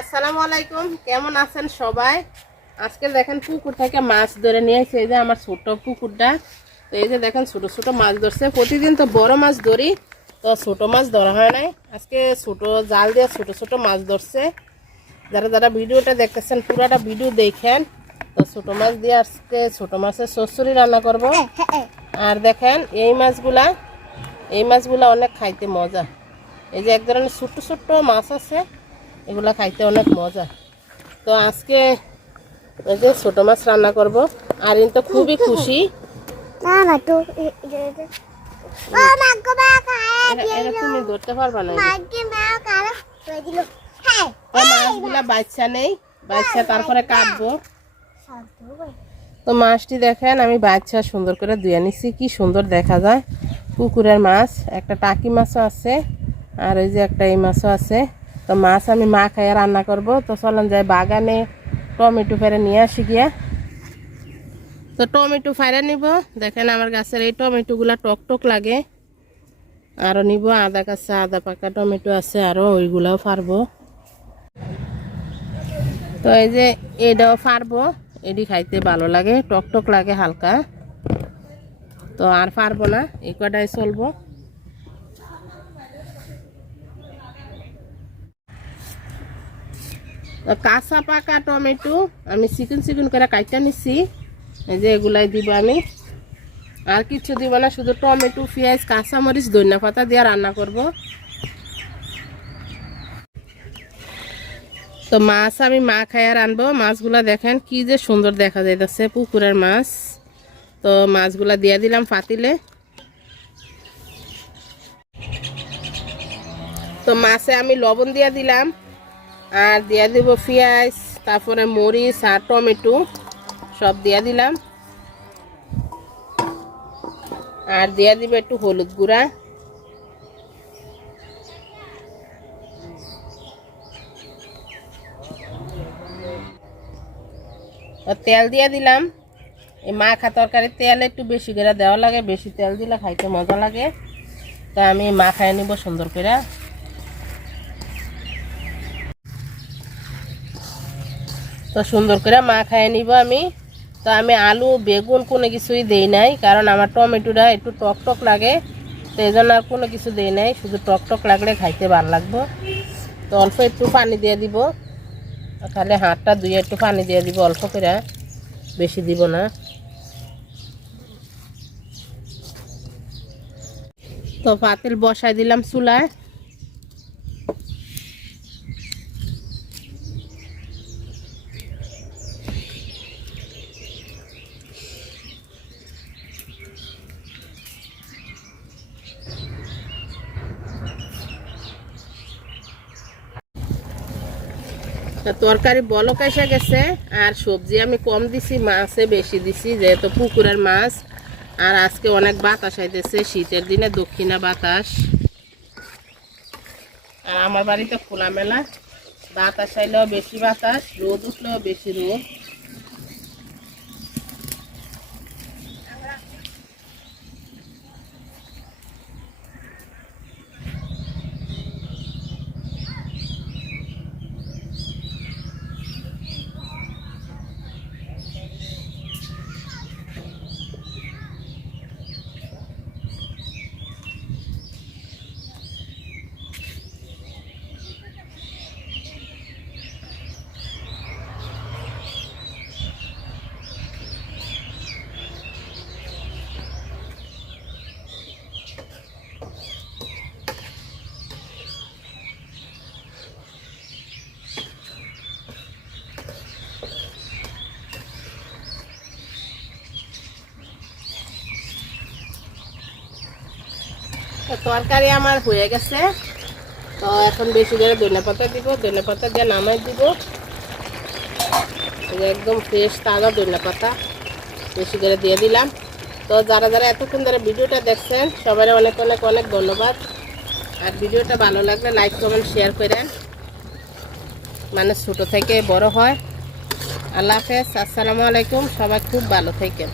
আসসালামু আলাইকুম, কেমন আছেন সবাই? আজকে দেখেন পুকুর থেকে মাছ ধরে নিয়ে এসে, এই যে আমার ছোট পুকুরটা। তো এই যে দেখেন ছোট ছোট মাছ ধরছে। প্রতিদিন তো বড় মাছ ধরি, তো ছোট মাছ ধরা হয় নাই। আজকে ছোট জাল দিয়ে ছোট ছোট মাছ ধরছে। যারা যারা ভিডিওটা দেখতেছেন পুরাটা ভিডিও দেখেন। তো ছোট মাছ দিয়ে আজকে ছোট মাছের চচ্চড়ি রান্না করব। আর দেখেন এই মাছগুলা অনেক খাইতে মজা। এই যে এক ধরনের ছোট্ট ছোট্ট মাছ আছে, এগুলা খাইতে অনেক মজা। তো আজকে এই যে ছোট মাছ রান্না করব। আর ইন তো খুবই খুশি। তুমি ধরতে পারবা না, মাছগুলা বাচ্চা নেই, বাচ্চা তারপরে কাটবো। তো মাছটি দেখেন আমি বাচ্চা সুন্দর করে ধুয়ে নিছি, কি সুন্দর দেখা যায়। পুকুরের মাছ, একটা টাকি মাছও আছে, আর ওই যে একটা এই মাছও আছে। তো মাছ আমি মা খাইয়ে রান্না করব। তো চলেন যাই বাগানে টমেটো ফেরে নিয়ে আসি গিয়া। তো টমেটো ফেরে নিব। দেখেন আমার গাছের এই টমেটোগুলা টক টক লাগে। আরও নিব আদা কাঁচা আদা পাকা টমেটো আছে, আরও ওইগুলাও ফারবো। তো এই যে এটাও ফারবো, এটি খাইতে ভালো লাগে, টক টক লাগে হালকা। তো আর পারবো না, এই কটাই চলবো। কাঁচা পাকা টমেটো আমি চিকন চিকন করে কাটতে নিচ্ছি। এই যে এগুলাই দিব আমি, আর কিছু দিব না, শুধু টমেটো পেঁয়াজ কাঁচামরিচ ধনিয়া পাতা দিয়ে রান্না করব। তো মাছ আমি মা খাইয়া রানবো। মাছগুলা দেখেন কি যে সুন্দর দেখা যাইতেছে, পুকুরের মাছ। তো মাছগুলা দিয়ে দিলাম পাতিলে। তো মাছে আমি লবণ দিয়ে দিলাম, আর দিয়ে দিব পেঁয়াজ, তারপরে মরিচ আর টমেটো সব দিয়ে দিলাম। আর দিয়ে দিব একটু হলুদ গুঁড়া। তেল দিয়ে দিলাম। এই মাখা তরকারি তেল একটু বেশি করে দেওয়া লাগে, বেশি তেল দিলে খাইতে মজা লাগে। তা আমি মাখায় নিব সুন্দর করে। তো সুন্দর করে মাখায় নিব আমি। তো আমি আলু বেগুন কোনো কিছুই দেই নাই, কারণ আমার টমেটোটা একটু টক টক লাগে। তো এই জন্য আর কোনো কিছু দেই নাই, শুধু টক টক লাগলে খাইতে ভালো লাগবে। তো অল্প একটু পানি দিয়ে দিব, তাহলে হাতটা ধুয়ে একটু পানি দিয়ে দিব অল্প করে, বেশি দিব না। তো পাতিল বসাই দিলাম চুলায়। তরকারি বলক এসে গেছে, আর সবজি আমি কম দিছি, মাছে বেশি দিছি, যেহেতু পুকুরের মাছ। আর আজকে অনেক বাতাস আইতেছে, শীতের দিনে দক্ষিণা বাতাস। আর আমার বাড়িতে খোলামেলা, বাতাস আইলেও বেশি বাতাস, রোদ উঠলেও বেশি রোদ। তরকারি আমার হয়ে গেছে। তো এখন বেশি করে ধনিয়া পাতা দিব, ধনিয়া পাতা দিয়ে নামাই দিব। একদম ফ্রেশ তাজা ধনিয়া পাতা বেশি করে দিয়ে দিলাম। তো যারা যারা এতক্ষণ ধরে ভিডিওটা দেখছেন সবাই অনেক অনেক অনেক ধন্যবাদ। আর ভিডিওটা ভালো লাগলে লাইক কমেন্ট শেয়ার করেন, মানে ছোটো থেকে বড় হয়। আল্লাহ হাফেজ, আসসালামু আলাইকুম। সবাই খুব ভালো থাকেন।